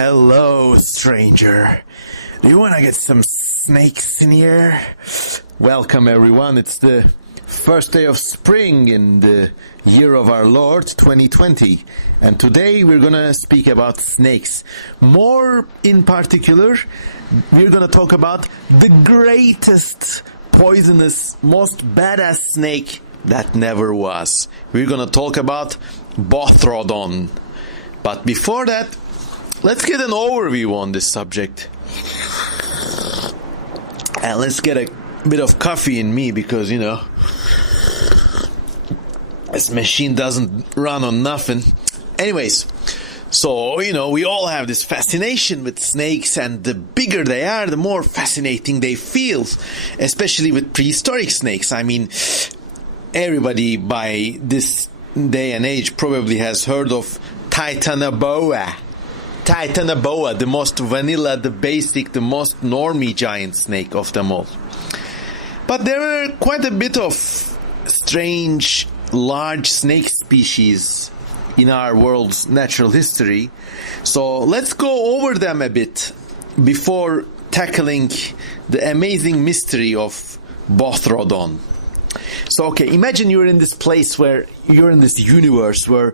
Hello, stranger. Do you want to get some snakes in here? Welcome, everyone. It's the first day of spring in the year of our Lord, 2020. And today we're going to speak about snakes. More in particular, we're going to talk about the greatest, poisonous, most badass snake that never was. We're going to talk about Bothrodon. But before that, let's get an overview on this subject. And let's get a bit of coffee in me because, this machine doesn't run on nothing. Anyways, so, we all have this fascination with snakes, and the bigger they are, the more fascinating they feel, especially with prehistoric snakes. I mean, everybody by this day and age probably has heard of Titanoboa. Titanoboa, the most vanilla, the basic, the most normie giant snake of them all. But there are quite a bit of strange, large snake species in our world's natural history. So let's go over them a bit before tackling the amazing mystery of Bothrodon. So, okay, imagine you're in this place where you're in this universe where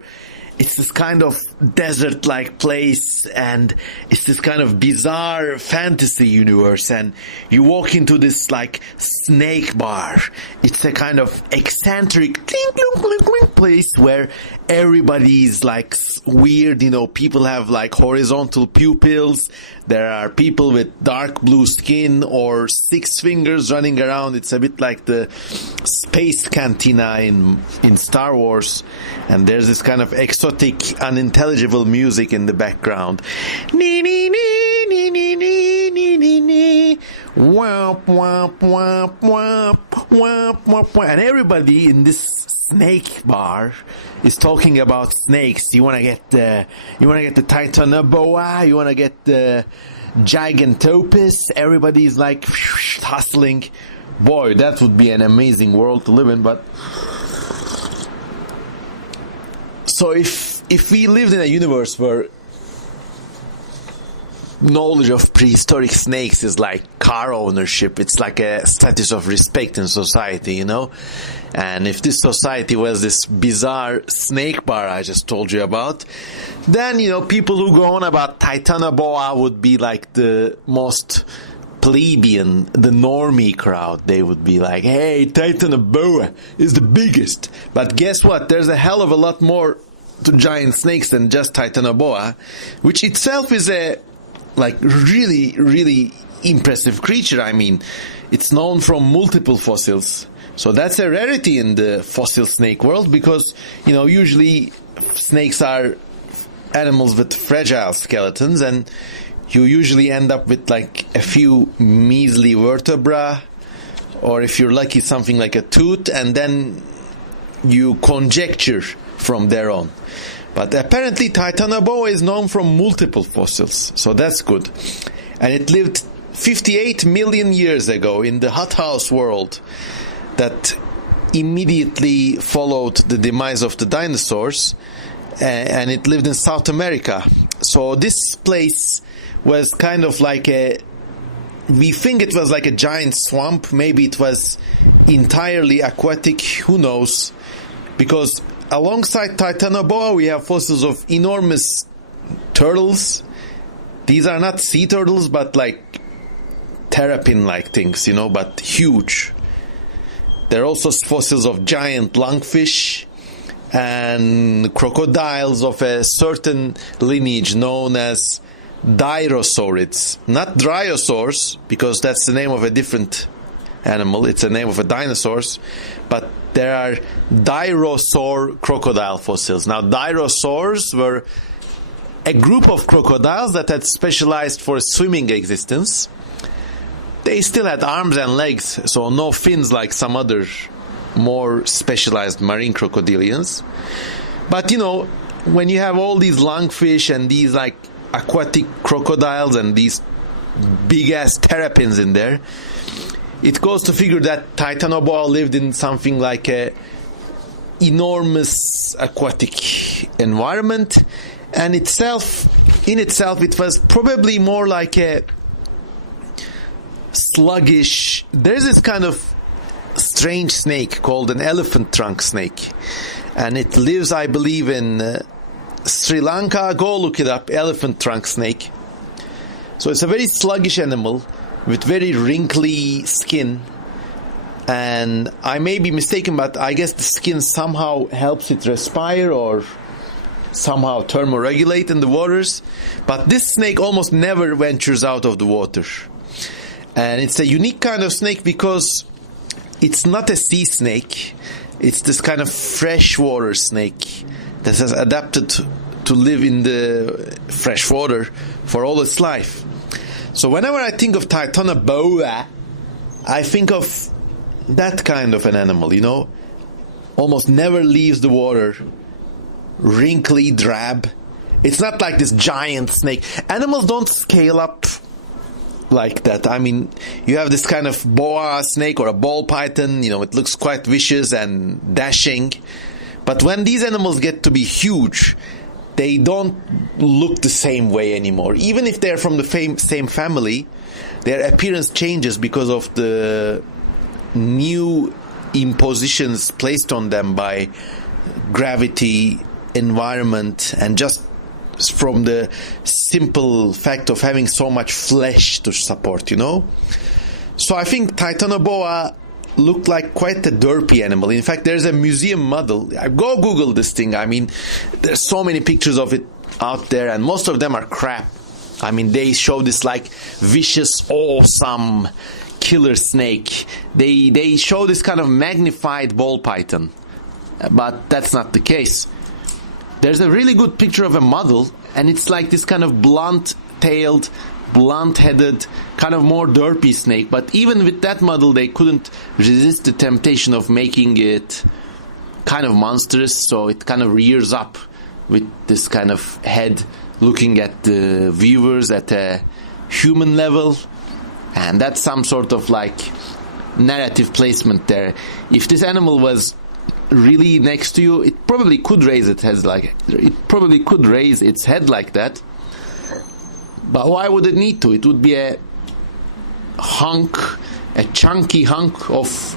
it's this kind of desert-like place, and it's this kind of bizarre fantasy universe, and you walk into this, snake bar. It's a kind of eccentric place where everybody's, weird, people have, horizontal pupils. There are people with dark blue skin or 6 fingers running around. It's a bit like the space cantina in Star Wars. And there's this kind of exotic, unintelligible music in the background. Nee, nee, nee, nee, nee, nee, nee, nee, nee. Womp, womp, womp, womp, womp, womp, womp. And everybody in this snake bar is talking about snakes. You want to get the Titanoboa, you want to get the Gigantophis. Everybody's hustling. Boy, that would be an amazing world to live in. But so if we lived in a universe where knowledge of prehistoric snakes is like car ownership, it's like a status of respect in society, And if this society was this bizarre snake bar I just told you about, then, people who go on about Titanoboa would be like the most plebeian, the normie crowd. They would be like, hey, Titanoboa is the biggest. But guess what? There's a hell of a lot more to giant snakes than just Titanoboa, which itself is a really, really impressive creature. I mean, it's known from multiple fossils. So that's a rarity in the fossil snake world because, usually snakes are animals with fragile skeletons, and you usually end up with a few measly vertebrae, or if you're lucky, something like a tooth, and then you conjecture from there on. But apparently Titanoboa is known from multiple fossils, so that's good. And it lived 58 million years ago in the hothouse world that immediately followed the demise of the dinosaurs, and it lived in South America. So this place was kind of we think it was like a giant swamp. Maybe it was entirely aquatic, who knows, because alongside Titanoboa we have fossils of enormous turtles. These are not sea turtles, but terrapin-like things, but huge. There are also fossils of giant lungfish and crocodiles of a certain lineage known as Dryrosaurids. Not Dryosaurs, because that's the name of a different animal. It's the name of a dinosaur. But there are Dryrosaur crocodile fossils. Now, Dryrosaurs were a group of crocodiles that had specialized for swimming existence. They still had arms and legs, so no fins like some other more specialized marine crocodilians. But, when you have all these lungfish and these aquatic crocodiles and these big-ass terrapins in there, it goes to figure that Titanoboa lived in something like a enormous aquatic environment, and itself in itself, it was probably more like a sluggish. There's this kind of strange snake called an elephant trunk snake, and it lives, I believe, in Sri Lanka. Go look it up, elephant trunk snake. So it's a very sluggish animal with very wrinkly skin, and I may be mistaken, but I guess the skin somehow helps it respire or somehow thermoregulate in the waters. But this snake almost never ventures out of the water, and it's a unique kind of snake because it's not a sea snake. It's this kind of freshwater snake that has adapted to live in the fresh water for all its life. So whenever I think of Titanoboa, I think of that kind of an animal, you know, almost never leaves the water, wrinkly, drab. It's not like this giant snake. Animals don't scale up like that. I mean, you have this kind of boa snake or a ball python, you know, it looks quite vicious and dashing. But when these animals get to be huge, they don't look the same way anymore. Even if they're from the same family, their appearance changes because of the new impositions placed on them by gravity, environment, and just from the simple fact of having so much flesh to support, you know. So I think Titanoboa looked like quite a derpy animal. In fact, there's a museum model. Go Google this thing. I mean, there's so many pictures of it out there, and most of them are crap. I mean, they show this like vicious, awesome killer snake. They show this kind of magnified ball python, but that's not the case. There's a really good picture of a model, and it's like this kind of blunt-tailed, blunt-headed, kind of more derpy snake. But even with that model, they couldn't resist the temptation of making it kind of monstrous, so it kind of rears up with this kind of head looking at the viewers at a human level. And that's some sort of like narrative placement there. If this animal was really next to you, it probably could raise its head like that. But why would it need to? It would be a chunky hunk of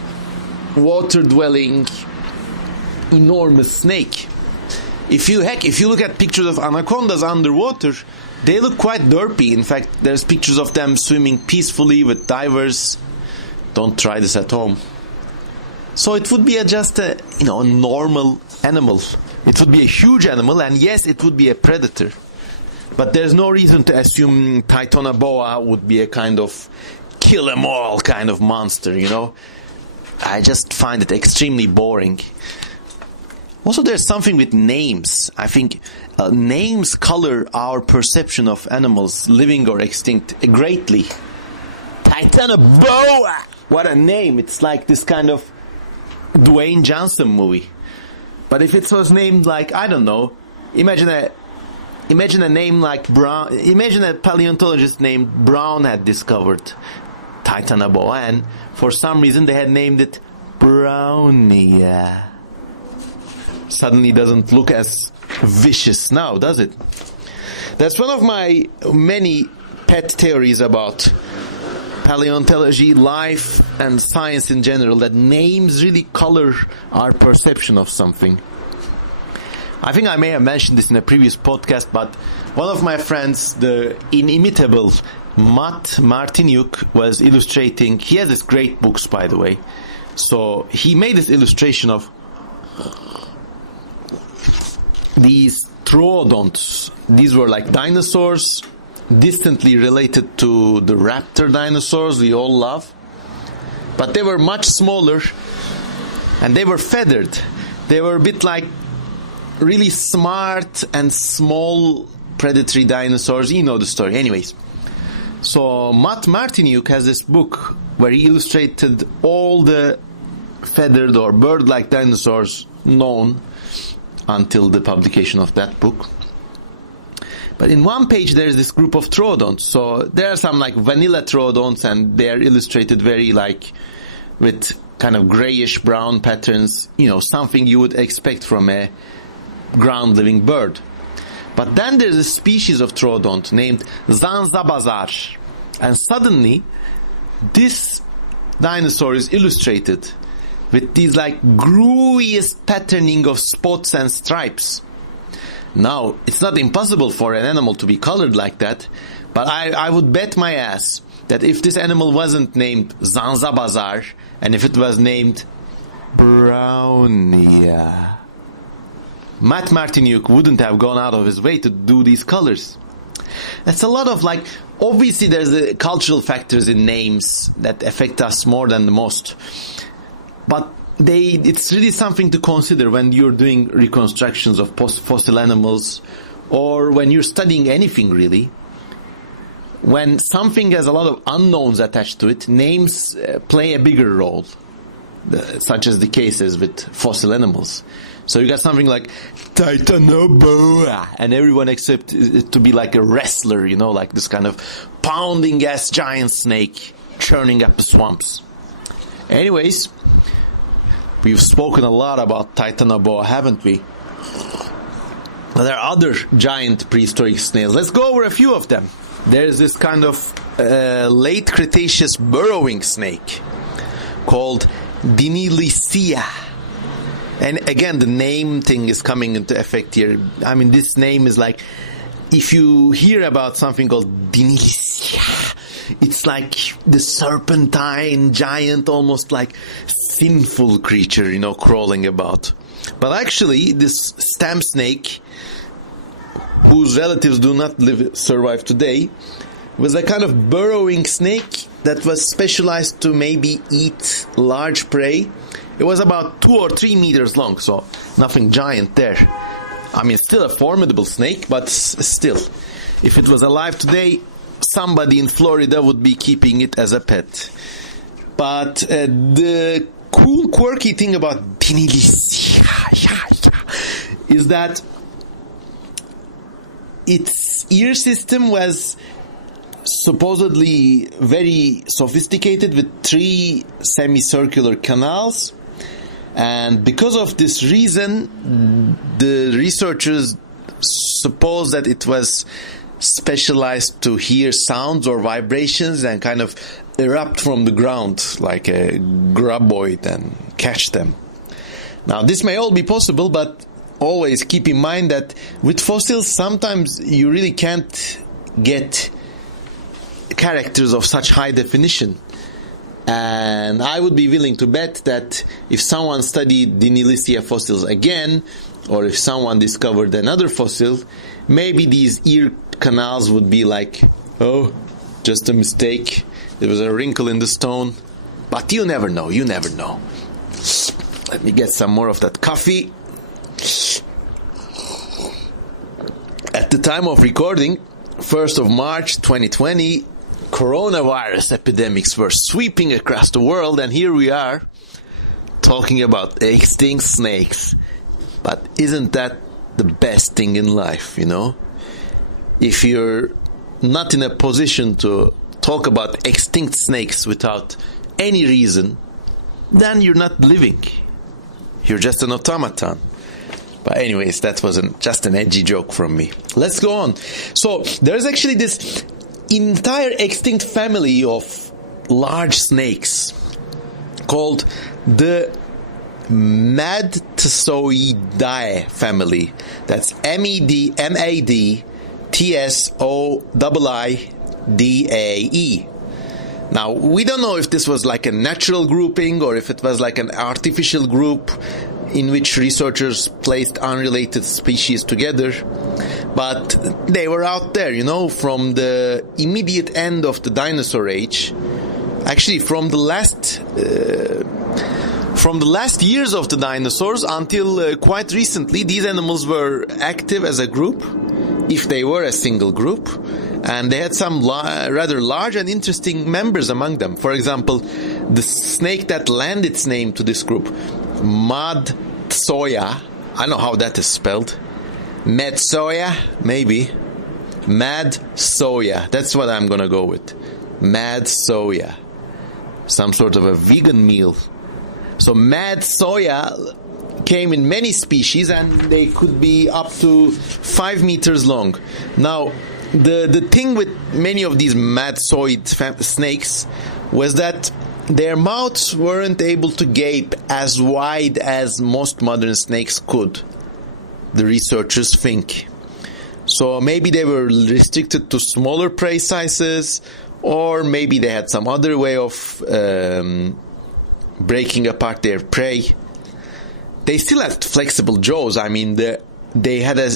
water-dwelling, enormous snake. If you look at pictures of anacondas underwater, they look quite derpy. In fact, there's pictures of them swimming peacefully with divers. Don't try this at home. So it would be just a normal animal. It would be a huge animal, and yes, it would be a predator. But there's no reason to assume Titanoboa would be a kind of kill 'em all kind of monster, you know. I just find it extremely boring. Also, there's something with names. I think names color our perception of animals, living or extinct, greatly. Titanoboa! What a name! It's like this kind of Dwayne Johnson movie. But if it was named like, I don't know, imagine a name like Brown. Imagine a paleontologist named Brown had discovered Titanoboa, and for some reason they had named it Brownia. Suddenly doesn't look as vicious now, does it? That's one of my many pet theories about paleontology, life, and science in general, that names really color our perception of something. I think I may have mentioned this in a previous podcast, but one of my friends, the inimitable Matt Martiniuk, was illustrating. He has these great books, by the way. So he made this illustration of these troodonts. These were like dinosaurs, distantly related to the raptor dinosaurs we all love. But they were much smaller, and they were feathered. They were a bit like really smart and small predatory dinosaurs. You know the story. Anyways, so Matt Martiniuk has this book where he illustrated all the feathered or bird-like dinosaurs known until the publication of that book. But in one page there is this group of troodonts. So there are some like vanilla troodonts, and they are illustrated very like with kind of grayish brown patterns, something you would expect from a ground living bird. But then there's a species of troodont named Zanzabazar. And suddenly, this dinosaur is illustrated with these like gruiest patterning of spots and stripes. Now, it's not impossible for an animal to be colored like that, but I would bet my ass that if this animal wasn't named Zanzabazar, and if it was named Brownia, Matt Martinuke wouldn't have gone out of his way to do these colors. That's a lot of like, obviously there's the cultural factors in names that affect us more than the most. But it's really something to consider when you're doing reconstructions of fossil animals, or when you're studying anything really. When something has a lot of unknowns attached to it, names play a bigger role, such as the cases with fossil animals. So you got something like Titanoboa, and everyone accepts it to be like a wrestler, like this kind of pounding ass giant snake churning up the swamps. Anyways, we've spoken a lot about Titanoboa, haven't we? Well, there are other giant prehistoric snails. Let's go over a few of them. There's this kind of late Cretaceous burrowing snake called Dinilicia. And again, the name thing is coming into effect here. I mean, this name is like, if you hear about something called Dinilicia, it's like the serpentine, giant, almost like sinful creature, crawling about. But actually, this stamp snake, whose relatives do not survive today, was a kind of burrowing snake that was specialized to maybe eat large prey. It was about 2 or 3 meters long, so nothing giant there. I mean, still a formidable snake, but still, if it was alive today, somebody in Florida would be keeping it as a pet. But the cool, quirky thing about Dinilicia is that its ear system was supposedly very sophisticated with 3 semicircular canals, and because of this reason, the researchers suppose that it was specialized to hear sounds or vibrations and kind of erupt from the ground like a graboid and catch them. Now, this may all be possible, but always keep in mind that with fossils, sometimes you really can't get characters of such high definition. And I would be willing to bet that if someone studied Dinilicia fossils again, or if someone discovered another fossil, maybe these ear canals would be like, oh, just a mistake. There was a wrinkle in the stone. But you never know, you never know. Let me get some more of that coffee. At the time of recording, 1st of March 2020, coronavirus epidemics were sweeping across the world, and here we are talking about extinct snakes. But isn't that the best thing in life, If you're not in a position to talk about extinct snakes without any reason, then you're not living. You're just an automaton. But anyways, that was just an edgy joke from me. Let's go on. So there's actually this entire extinct family of large snakes called the Madsoiidae family. That's Madtsoiidae. Now, we don't know if this was like a natural grouping or if it was like an artificial group in which researchers placed unrelated species together. But they were out there, from the immediate end of the dinosaur age. Actually, from the last years of the dinosaurs until quite recently, these animals were active as a group, if they were a single group. And they had some rather large and interesting members among them. For example, the snake that lent its name to this group, Madsoiidae. I don't know how that is spelled. Madsoiidae, maybe. Madsoiidae. That's what I'm going to go with. Madsoiidae. Some sort of a vegan meal. So Madsoiidae came in many species, and they could be up to 5 meters long. Now, the thing with many of these Madsoiid snakes was that their mouths weren't able to gape as wide as most modern snakes could, the researchers think. So maybe they were restricted to smaller prey sizes, or maybe they had some other way of breaking apart their prey. They still had flexible jaws. I mean, they had a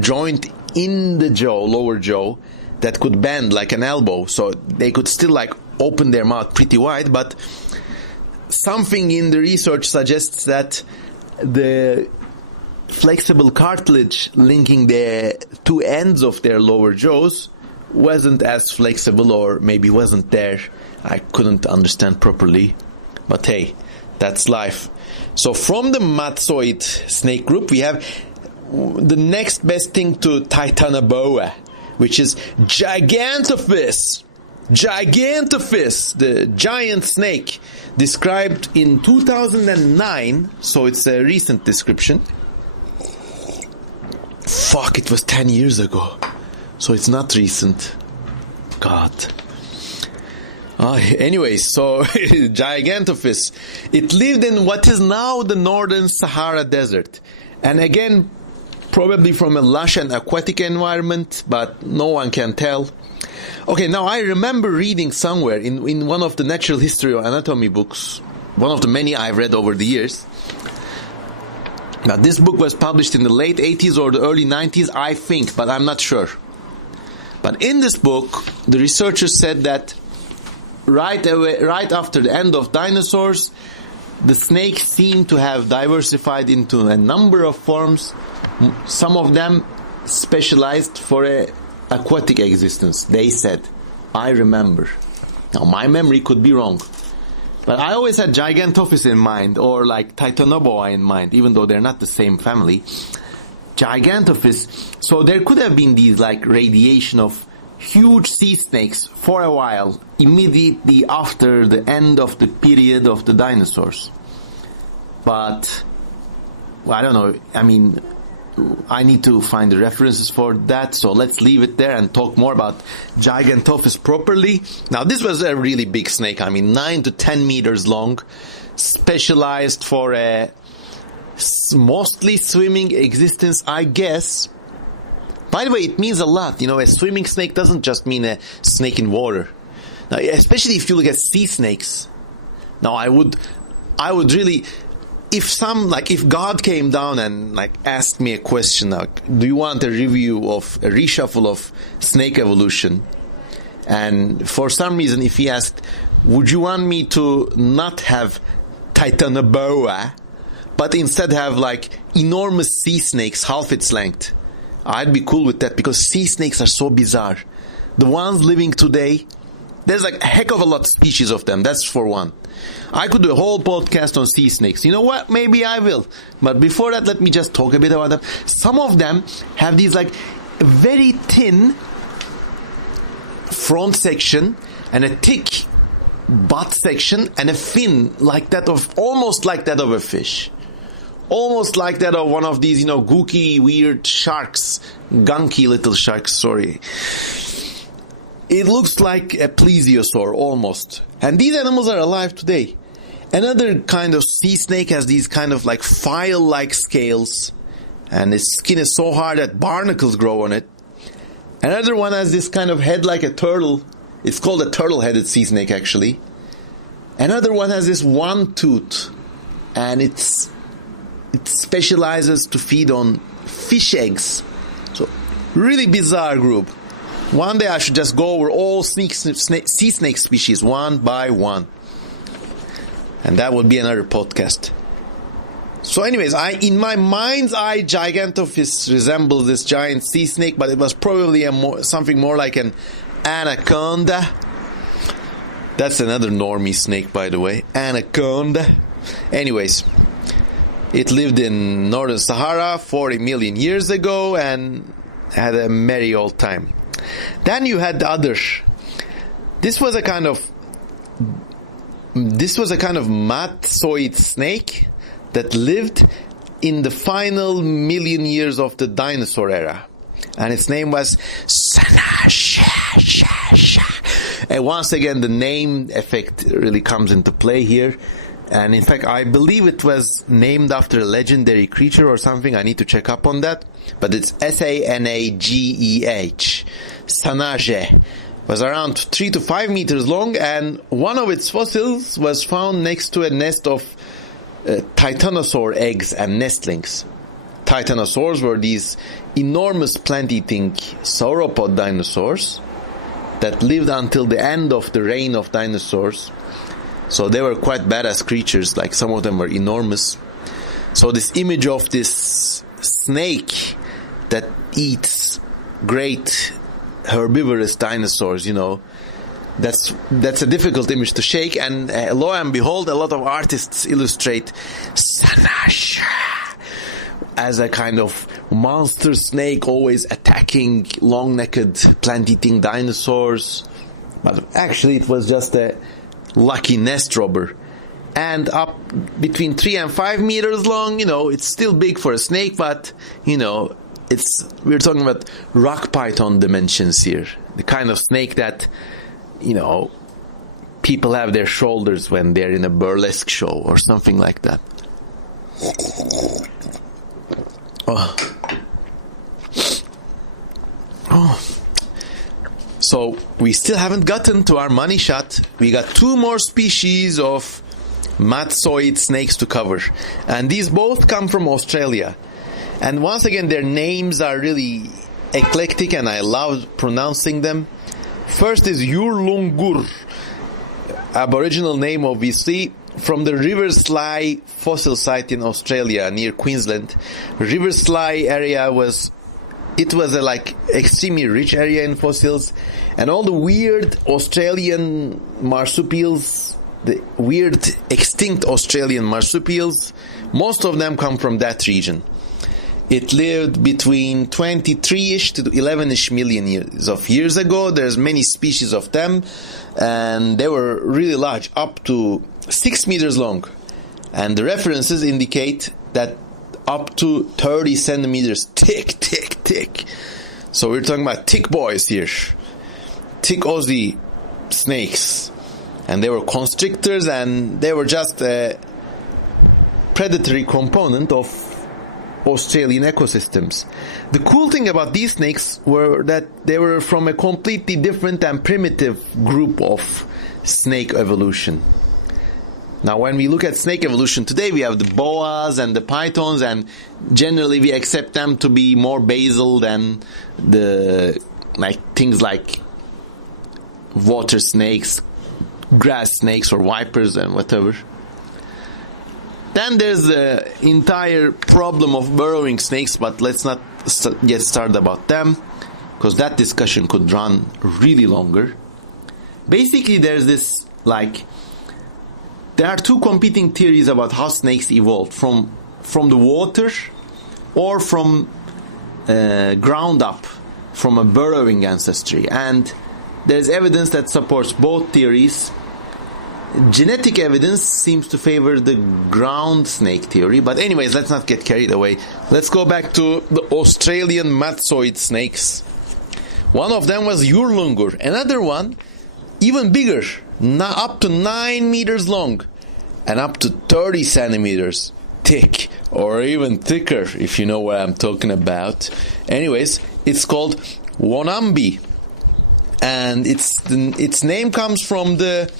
joint in the jaw, lower jaw, that could bend like an elbow, so they could still like open their mouth pretty wide. But something in the research suggests that the flexible cartilage linking the two ends of their lower jaws wasn't as flexible, or maybe wasn't there. I couldn't understand properly, but hey, that's life. So from the Madsoiid snake group, we have the next best thing to Titanoboa, which is Gigantophis. Gigantophis, the giant snake, described in 2009, so it's a recent description. Fuck, it was 10 years ago, so it's not recent. God. Anyways, so Gigantophis, it lived in what is now the northern Sahara Desert, and again, probably from a lush and aquatic environment, but no one can tell. Okay, now I remember reading somewhere in one of the natural history or anatomy books, one of the many I've read over the years. Now, this book was published in the late 80s or the early 90s, I think, but I'm not sure. But in this book, the researchers said that right after the end of dinosaurs, the snakes seem to have diversified into a number of forms, some of them specialized for a aquatic existence, they said. I remember. Now, my memory could be wrong, but I always had Gigantophis in mind, or like Titanoboa in mind, even though they're not the same family. Gigantophis, so there could have been these like radiation of huge sea snakes for a while, immediately after the end of the period of the dinosaurs. But, well, I don't know, I mean, I need to find the references for that, so let's leave it there and talk more about Gigantophis properly. Now, this was a really big snake, I mean 9 to 10 meters long, specialized for a mostly swimming existence, I guess. By the way, it means a lot, you know, a swimming snake doesn't just mean a snake in water. Now, especially if you look at sea snakes. Now, I would really... If God came down and like asked me a question, like, do you want a reshuffle of snake evolution? And for some reason, if he asked, would you want me to not have Titanoboa, but instead have like enormous sea snakes, half its length, I'd be cool with that, because sea snakes are so bizarre. The ones living today, there's like a heck of a lot of species of them, that's for one. I could do a whole podcast on sea snakes. You know what? Maybe I will. But before that, let me just talk a bit about them. Some of them have these like very thin front section and a thick butt section and a fin almost like that of a fish. Almost like that of one of these, you know, gooky, weird sharks. Gunky little sharks, sorry. It looks like a plesiosaur, almost. And these animals are alive today. Another kind of sea snake has these kind of like file-like scales. And its skin is so hard that barnacles grow on it. Another one has this kind of head like a turtle. It's called a turtle-headed sea snake, actually. Another one has this one tooth. And it specializes to feed on fish eggs. So, really bizarre group. One day I should just go over all sea snake species one by one. And that would be another podcast. So anyways, in my mind's eye, Gigantophis resembles this giant sea snake, but it was probably something more like an anaconda. That's another normie snake, by the way. Anaconda. Anyways, it lived in northern Sahara 40 million years ago and had a merry old time. Then you had the other. This was a kind of Madsoiid snake that lived in the final million years of the dinosaur era. And its name was Sanasha. And once again, the name effect really comes into play here. And in fact, I believe it was named after a legendary creature or something. I need to check up on that. But it's Sanageh. Sanage. Was around 3 to 5 meters long, and one of its fossils was found next to a nest of titanosaur eggs and nestlings. Titanosaurs were these enormous plant-eating sauropod dinosaurs that lived until the end of the reign of dinosaurs. So they were quite badass creatures, like some of them were enormous. So this image of this snake that eats great herbivorous dinosaurs, that's a difficult image to shake, and lo and behold, a lot of artists illustrate Sanasha as a kind of monster snake always attacking long-necked plant-eating dinosaurs. But actually it was just a lucky nest robber. And up between 3 and 5 meters long, it's still big for a snake, but, we're talking about rock python dimensions here. The kind of snake that, people have their shoulders when they're in a burlesque show or something like that. So we still haven't gotten to our money shot. We got 2 more species of Madsoiid snakes to cover. And these both come from Australia. And once again, their names are really eclectic and I love pronouncing them. First is Yurlunggur, Aboriginal name obviously, from the River Sly fossil site in Australia near Queensland. River Sly area was a extremely rich area in fossils, and all the weird Australian marsupials, the weird extinct Australian marsupials, most of them come from that region. It lived between 23-ish to 11-ish million years ago. There's many species of them, and they were really large, up to 6 meters long. And the references indicate that up to 30 centimeters thick. So we're talking about thick boys here. Thick Aussie snakes. And they were constrictors, and they were just a predatory component of Australian ecosystems. The cool thing about these snakes were that they were from a completely different and primitive group of snake evolution. Now, when we look at snake evolution today, we have the boas and the pythons, and generally we accept them to be more basal than things like water snakes, grass snakes, or vipers and whatever. Then there's the entire problem of burrowing snakes, but let's not get started about them, because that discussion could run really longer. Basically, there's this, there are 2 competing theories about how snakes evolved, from the water or from ground up, from a burrowing ancestry. And there's evidence that supports both theories. Genetic evidence seems to favor the ground snake theory. But anyways, let's not get carried away. Let's go back to the Australian Madsoiid snakes. One of them was Yurlunggur. Another one, even bigger, up to 9 meters long and up to 30 centimeters thick, or even thicker, if you know what I'm talking about. Anyways, it's called Wonambi. And its name comes from the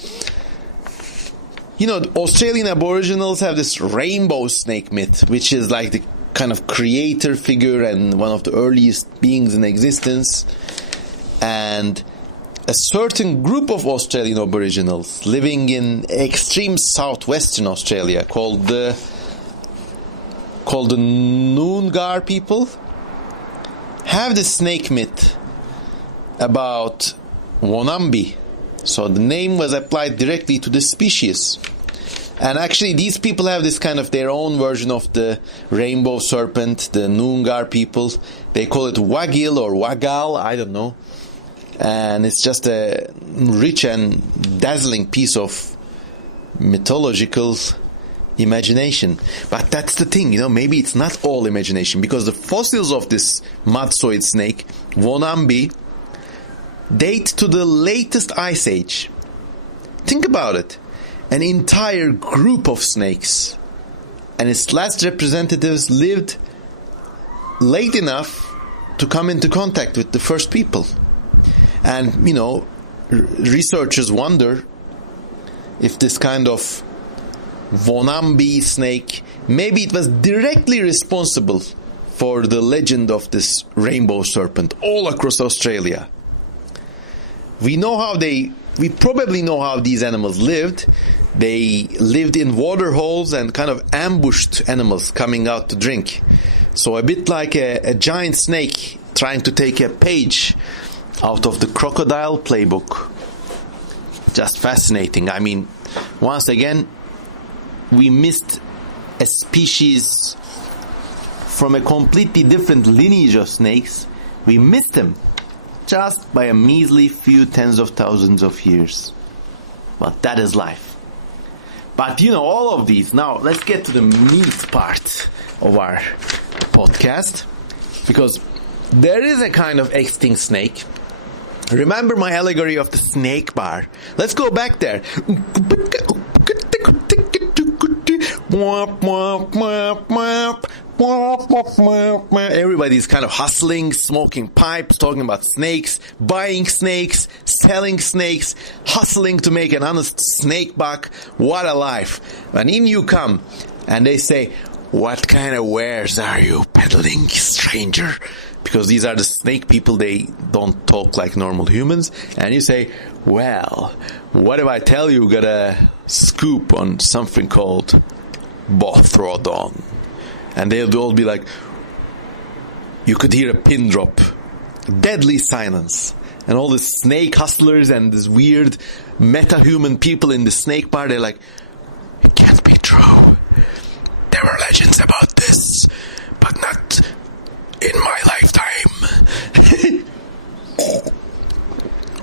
Australian Aboriginals have this rainbow snake myth, which is like the kind of creator figure and one of the earliest beings in existence. And a certain group of Australian Aboriginals living in extreme southwestern Australia called the Noongar people have this snake myth about Wonambi. So the name was applied directly to this species. And actually these people have this kind of their own version of the rainbow serpent, the Noongar people. They call it Wagil or Wagal, I don't know. And it's just a rich and dazzling piece of mythological imagination. But that's the thing, maybe it's not all imagination, because the fossils of this Madsoiid snake, Vonambi, date to the latest ice age. Think about it. An entire group of snakes and its last representatives lived late enough to come into contact with the first people. And, researchers wonder if this kind of Vonambi snake, maybe it was directly responsible for the legend of this rainbow serpent all across Australia. We probably know how these animals lived. They lived in water holes and kind of ambushed animals coming out to drink. So a bit like a giant snake trying to take a page out of the crocodile playbook. Just fascinating. I mean, once again, we missed a species from a completely different lineage of snakes. We missed them just by a measly few tens of thousands of years. But that is life. But all of these, now let's get to the meat part of our podcast, because there is a kind of extinct snake. Remember my allegory of the snake bar? Let's go back there. Everybody's kind of hustling, smoking pipes, talking about snakes, buying snakes, selling snakes, hustling to make an honest snake buck. What a life. And in you come, and they say, "What kind of wares are you peddling, stranger?" Because these are the snake people, they don't talk like normal humans. And you say, "Well, what if I tell you got a scoop on something called Bothrodon?" And they'll all be like, you could hear a pin drop, deadly silence. And all the snake hustlers and this weird meta-human people in the snake bar, they're like, "It can't be true. There were legends about this, but not in my lifetime."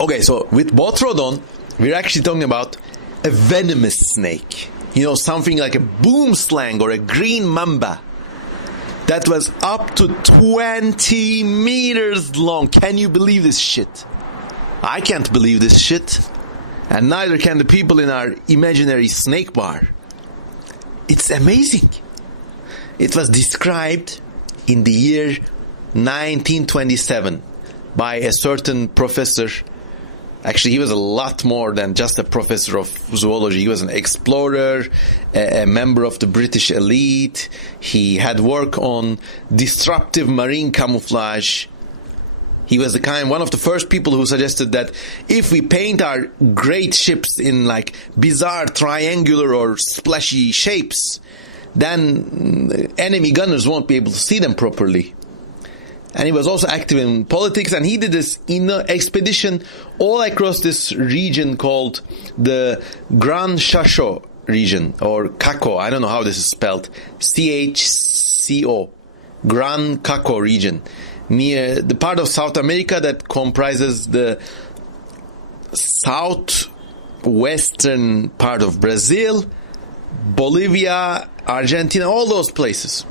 Okay, so with Bothrodon, we're actually talking about a venomous snake. Something like a boomslang or a green mamba that was up to 20 meters long. Can you believe this shit? I can't believe this shit. And neither can the people in our imaginary snake bar. It's amazing. It was described in the year 1927 by a certain professor. Actually, he was a lot more than just a professor of zoology. He was an explorer, a member of the British elite. He had work on disruptive marine camouflage. He was one of the first people who suggested that if we paint our great ships in like bizarre triangular or splashy shapes, then enemy gunners won't be able to see them properly. And he was also active in politics, and he did this expedition all across this region called the Gran Chaco region, or Caco. I don't know how this is spelled. CHCO. Gran Caco region. Near the part of South America that comprises the southwestern part of Brazil, Bolivia, Argentina, all those places.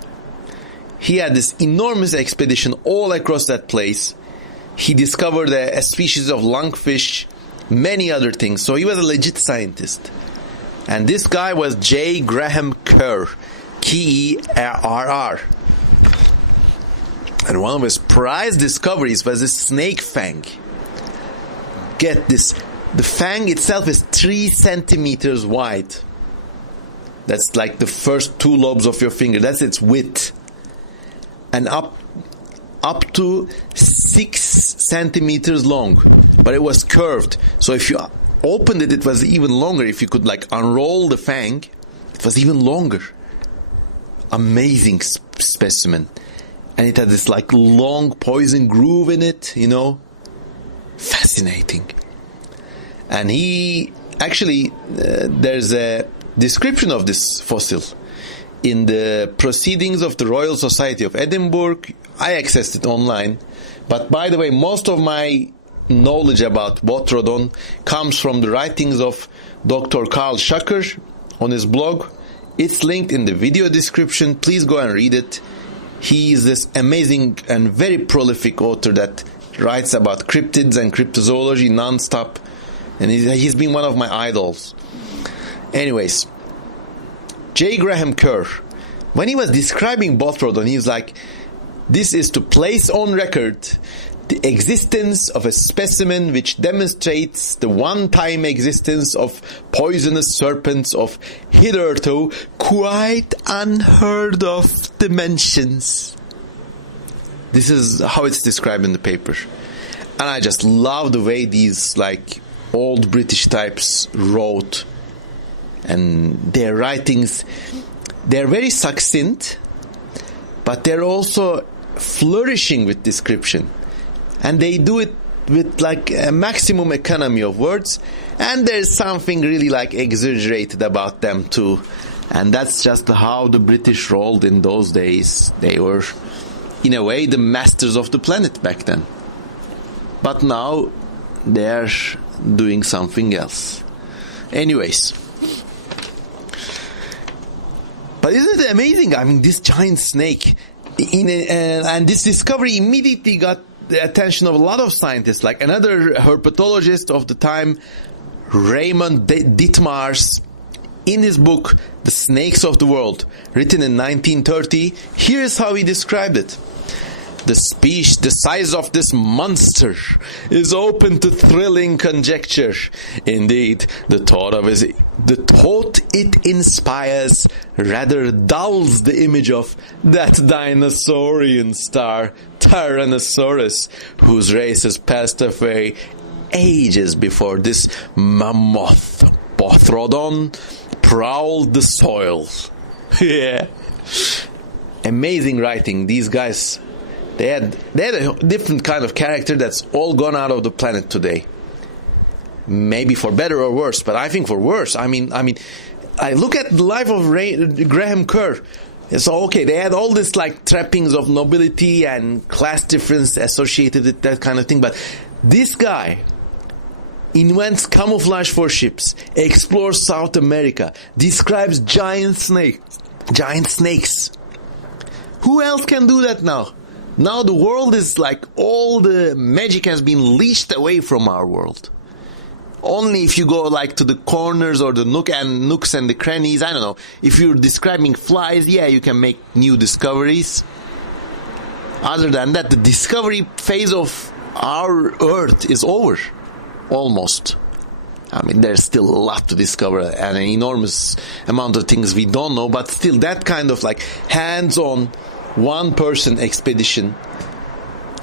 He had this enormous expedition all across that place. He discovered a species of lungfish, many other things. So he was a legit scientist. And this guy was J. Graham Kerr, Kerr. And one of his prize discoveries was a snake fang. Get this, the fang itself is 3 centimeters wide. That's like the first 2 lobes of your finger. That's its width. And up to 6 centimeters long. But it was curved. So if you opened it, it was even longer. If you could unroll the fang, it was even longer. Amazing specimen. And it had this long poison groove in it, Fascinating. And he, actually, there's a description of this fossil in the Proceedings of the Royal Society of Edinburgh. I accessed it online. But by the way, most of my knowledge about Bothrodon comes from the writings of Dr. Karl Shuker on his blog, It's linked in the video description. Please go and read it. He is this amazing and very prolific author that writes about cryptids and cryptozoology non-stop. And he's been one of my idols. Anyways, J. Graham Kerr, when he was describing Bothrodon, he was like, this is to place on record the existence of a specimen which demonstrates the one-time existence of poisonous serpents of hitherto quite unheard of dimensions. This is how it's described in the paper. And I just love the way these like old British types wrote. And their writings, they're very succinct, but they're also flourishing with description. And they do it with like a maximum economy of words, and there's something really like exaggerated about them too. And that's just how the British rolled in those days. They were, in a way, the masters of the planet back then. But now they're doing something else. Anyways. But isn't it amazing? I mean, this giant snake, and this discovery immediately got the attention of a lot of scientists, like another herpetologist of the time, Raymond Dittmars, in his book, The Snakes of the World, written in 1930, here's how he described it. The size of this monster is open to thrilling conjecture. Indeed, the thought it inspires rather dulls the image of that dinosaurian star, Tyrannosaurus, whose races passed away ages before this mammoth Bothrodon prowled the soil. Yeah. Amazing writing. These guys, they had a different kind of character that's all gone out of the planet today. Maybe for better or worse, but I think for worse. I mean, I look at the life of Graham Kerr. So, okay, they had all this like trappings of nobility and class difference associated with that kind of thing, but this guy invents camouflage for ships, explores South America, describes giant snakes. Who else can do that now? Now the world is like, all the magic has been leashed away from our world. Only if you go like to the corners or the nooks and the crannies, I don't know. If you're describing flies, yeah, you can make new discoveries. Other than that, the discovery phase of our Earth is over. Almost. I mean, there's still a lot to discover and an enormous amount of things we don't know, but still that kind of like hands-on one-person expedition,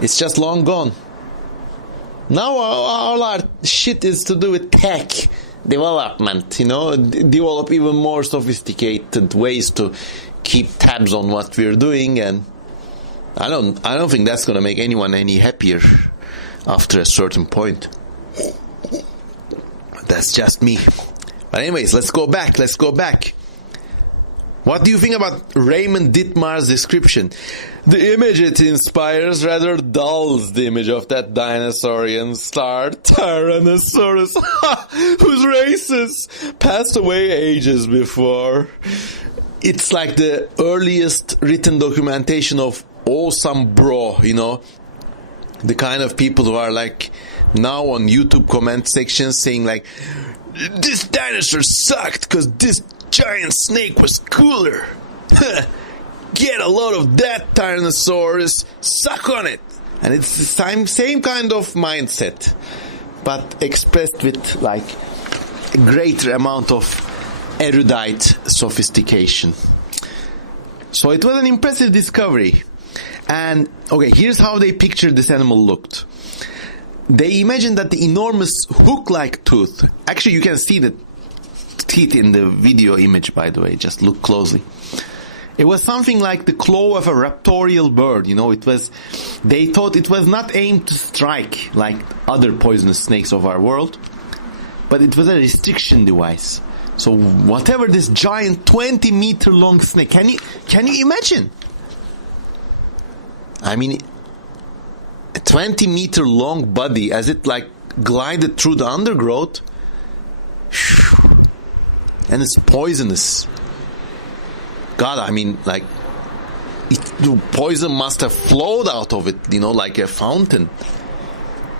it's just long gone. Now all our shit is to do with tech development, develop even more sophisticated ways to keep tabs on what we're doing, and I don't think that's going to make anyone any happier after a certain point. That's just me. But anyways, let's go back. What do you think about Raymond Dittmars' description? The image it inspires rather dulls the image of that dinosaurian star, Tyrannosaurus, whose races passed away ages before. It's like the earliest written documentation of awesome bro, the kind of people who are like now on YouTube comment sections saying like, this dinosaur sucked because this giant snake was cooler. Get a load of that, Tyrannosaurus. Suck on it. And it's the same kind of mindset, but expressed with like a greater amount of erudite sophistication. So it was an impressive discovery. And okay, here's how they pictured this animal looked. They imagined that the enormous hook-like tooth, actually you can see the teeth in the video image, by the way, just look closely. It was something like the claw of a raptorial bird, they thought it was not aimed to strike like other poisonous snakes of our world, but it was a restriction device. So whatever this giant 20-meter long snake, can you imagine? I mean, a 20-meter long body as it like glided through the undergrowth, and it's poisonous. God, I mean, like, the poison must have flowed out of it, like a fountain.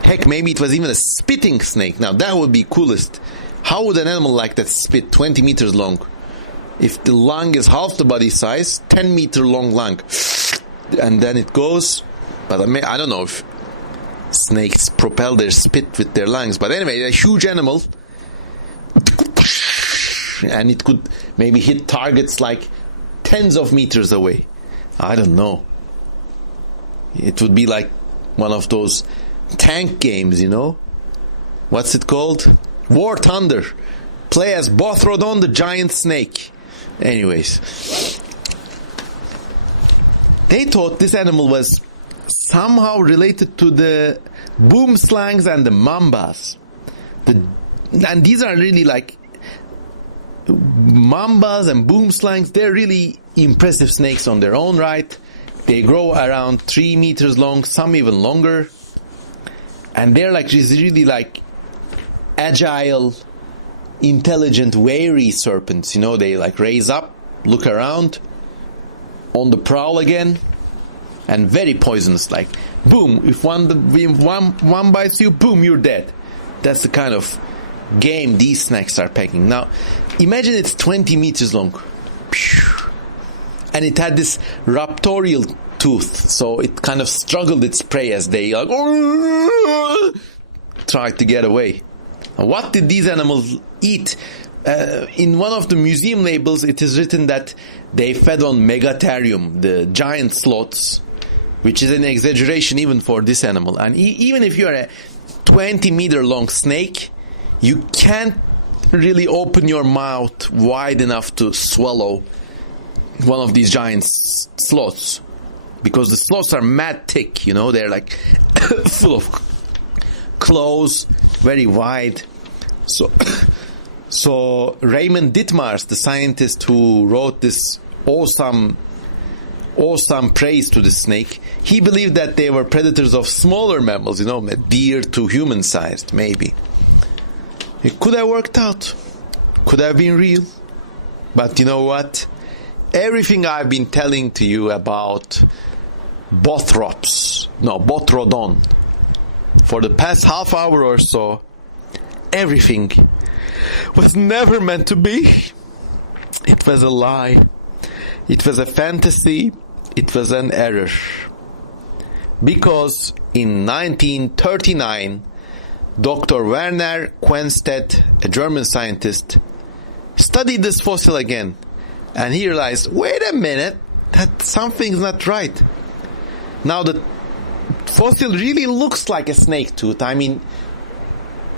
Heck, maybe it was even a spitting snake. Now, that would be coolest. How would an animal like that spit 20 meters long? If the lung is half the body size, 10-meter long lung. And then it goes. But I don't know if snakes propel their spit with their lungs. But anyway, a huge animal. And it could maybe hit targets like tens of meters away. I don't know. It would be like one of those tank games, What's it called? War Thunder. Play as Bothrodon, the giant snake. Anyways. They thought this animal was somehow related to the boomslangs and the mambas. And these are really like mambas and boomslangs. They're really impressive snakes on their own right. They grow around 3 meters long, some even longer. And they're like really like agile, intelligent, wary serpents. They like raise up, look around, on the prowl again, and very poisonous. Like, boom, if one bites you, boom, you're dead. That's the kind of game these snakes are packing. Now, imagine it's 20 meters long. And it had this raptorial tooth, so it kind of struggled its prey as they tried to get away. Now, what did these animals eat? In one of the museum labels, it is written that they fed on megatherium, the giant sloths, which is an exaggeration even for this animal. And even if you're a 20-meter long snake, you can't really open your mouth wide enough to swallow one of these giant sloths, because the sloths are mad thick, they're like full of claws, very wide. So Raymond Ditmars, the scientist who wrote this awesome praise to the snake, he believed that they were predators of smaller mammals, deer to human sized, maybe. It could have worked out, could have been real. But you know what? Everything I've been telling to you about Bothrodon, for the past half hour or so, everything was never meant to be. It was a lie. It was a fantasy. It was an error. Because in 1939, Dr. Werner Quenstedt, a German scientist, studied this fossil again. And he realized, wait a minute, that something's not right. Now the fossil really looks like a snake tooth. I mean,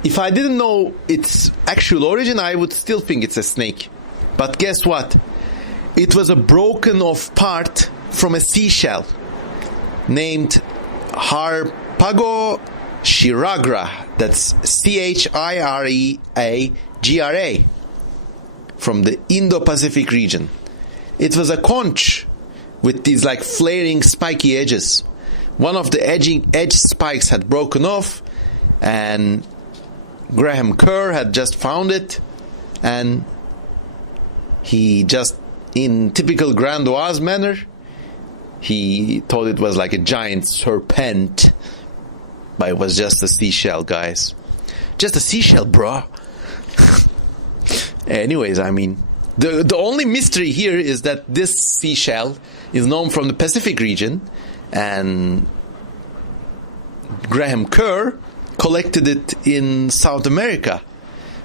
if I didn't know its actual origin, I would still think it's a snake. But guess what? It was a broken off part from a seashell named Harpago shiragra. That's Chireagra. From the Indo-Pacific region. It was a conch with these like flaring spiky edges. One of the edge spikes had broken off, and Graham Kerr had just found it, and he just, in typical Grandoise manner, he thought it was like a giant serpent, but it was just a seashell, guys. Just a seashell, bro. Anyways, I mean, the only mystery here is that this seashell is known from the Pacific region, and Graham Kerr collected it in South America.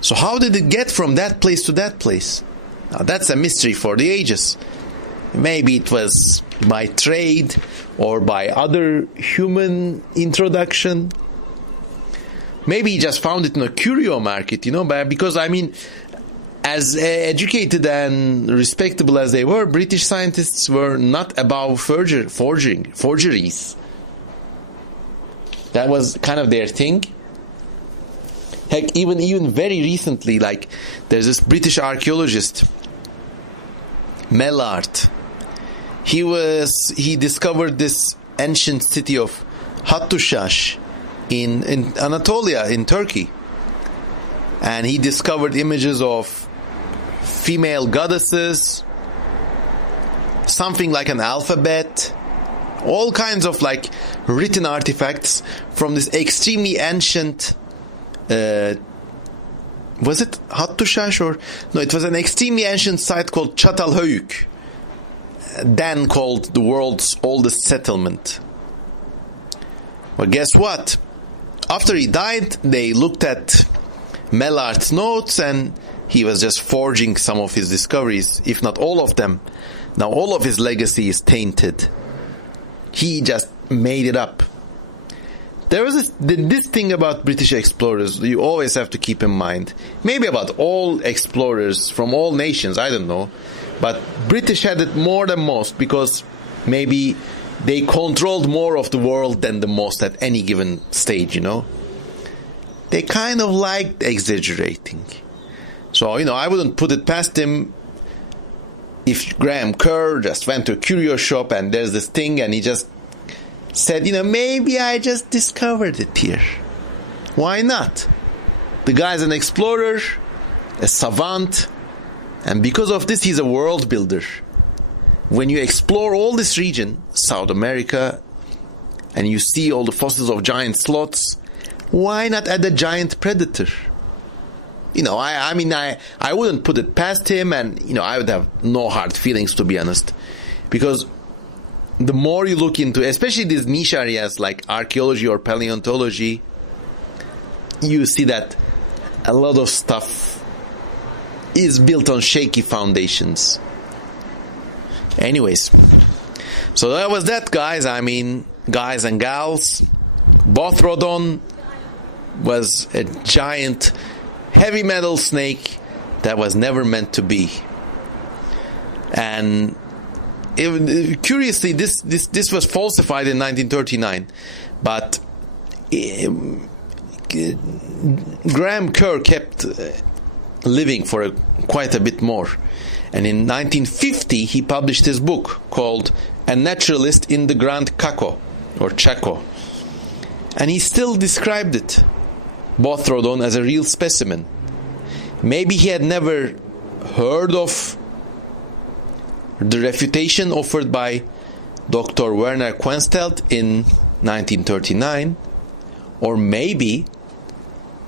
So how did it get from that place to that place? Now that's a mystery for the ages. Maybe it was by trade or by other human introduction. Maybe he just found it in a curio market, because I mean, as educated and respectable as they were, British scientists were not above forgeries. That was kind of their thing. Heck, even very recently, like, there's this British archaeologist, Mellart. He discovered this ancient city of Hattushash in Anatolia, in Turkey. And he discovered images of female goddesses something like an alphabet, all kinds of like written artifacts from this extremely ancient, was it Hattushash or no? It was an extremely ancient site called Çatalhöyük, then called the world's oldest settlement. Well, guess what? After he died, they looked at Mellart's notes, and he was just forging some of his discoveries, if not all of them. Now all of his legacy is tainted. He just made it up. There was this thing about British explorers you always have to keep in mind. Maybe about all explorers from all nations, I don't know. But British had it more than most because maybe they controlled more of the world than the most at any given stage, you know. They kind of liked exaggerating. So, you know, I wouldn't put it past him if Graham Kerr just went to a curio shop and there's this thing and he just said, you know, maybe I just discovered it here. Why not? The guy's an explorer, a savant, and because of this, he's a world builder. When you explore all this region, South America, and you see all the fossils of giant sloths, why not add a giant predator? You know, I mean, I wouldn't put it past him, and, you know, I would have no hard feelings, to be honest. Because the more you look into, especially these niche areas like archaeology or paleontology, you see that a lot of stuff is built on shaky foundations. Anyways, so that was that, guys. I mean, guys and gals. Bothrodon was a giant heavy metal snake that was never meant to be. And curiously, this was falsified in 1939, but Graham Kerr kept living for quite a bit more. And in 1950, he published his book called A Naturalist in the Grand Chaco, or Chaco. And he still described it, Bothrodon, as a real specimen. Maybe he had never heard of the refutation offered by Dr. Werner Quenstelt in 1939, or maybe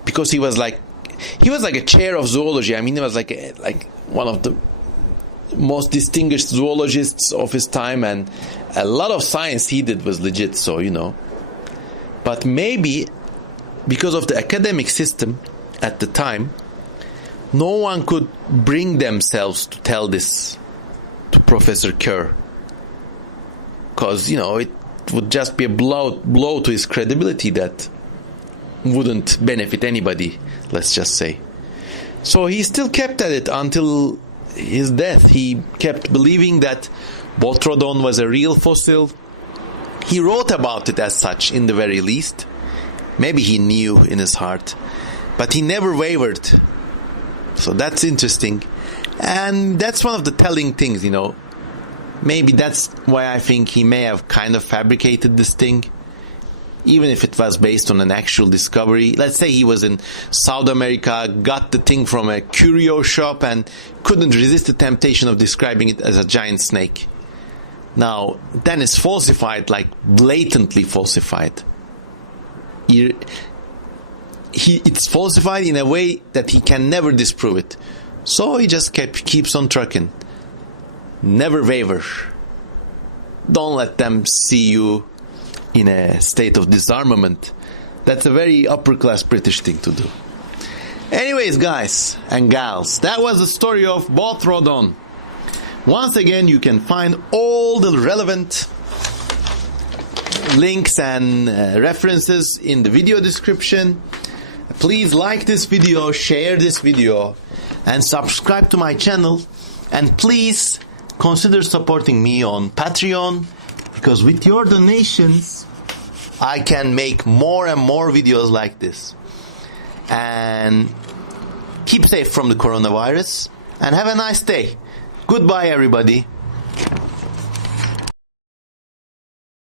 because he was like a chair of zoology. I mean, he was like one of the most distinguished zoologists of his time, and a lot of science he did was legit, so, you know. But maybe because of the academic system at the time, no one could bring themselves to tell this to Professor Kerr, because, you know, it would just be a blow to his credibility that wouldn't benefit anybody, let's just say. So he still kept at it until his death. He kept believing that Bothrodon was a real fossil. He wrote about it as such, in the very least. Maybe he knew in his heart, but he never wavered. So that's interesting. And that's one of the telling things, you know. Maybe that's why I think he may have kind of fabricated this thing, even if it was based on an actual discovery. Let's say he was in South America, got the thing from a curio shop, and couldn't resist the temptation of describing it as a giant snake. Now, then it's falsified, like blatantly falsified. It's falsified in a way that he can never disprove it. So he just keeps on trucking. Never waver. Don't let them see you in a state of disarmament. That's a very upper-class British thing to do. Anyways, guys and gals, that was the story of Bothrodon. Once again, you can find all the relevant links and references in the video description. Please like this video, share this video, and subscribe to my channel. And please consider supporting me on Patreon, because with your donations, I can make more and more videos like this. And keep safe from the coronavirus, and have a nice day. Goodbye, everybody.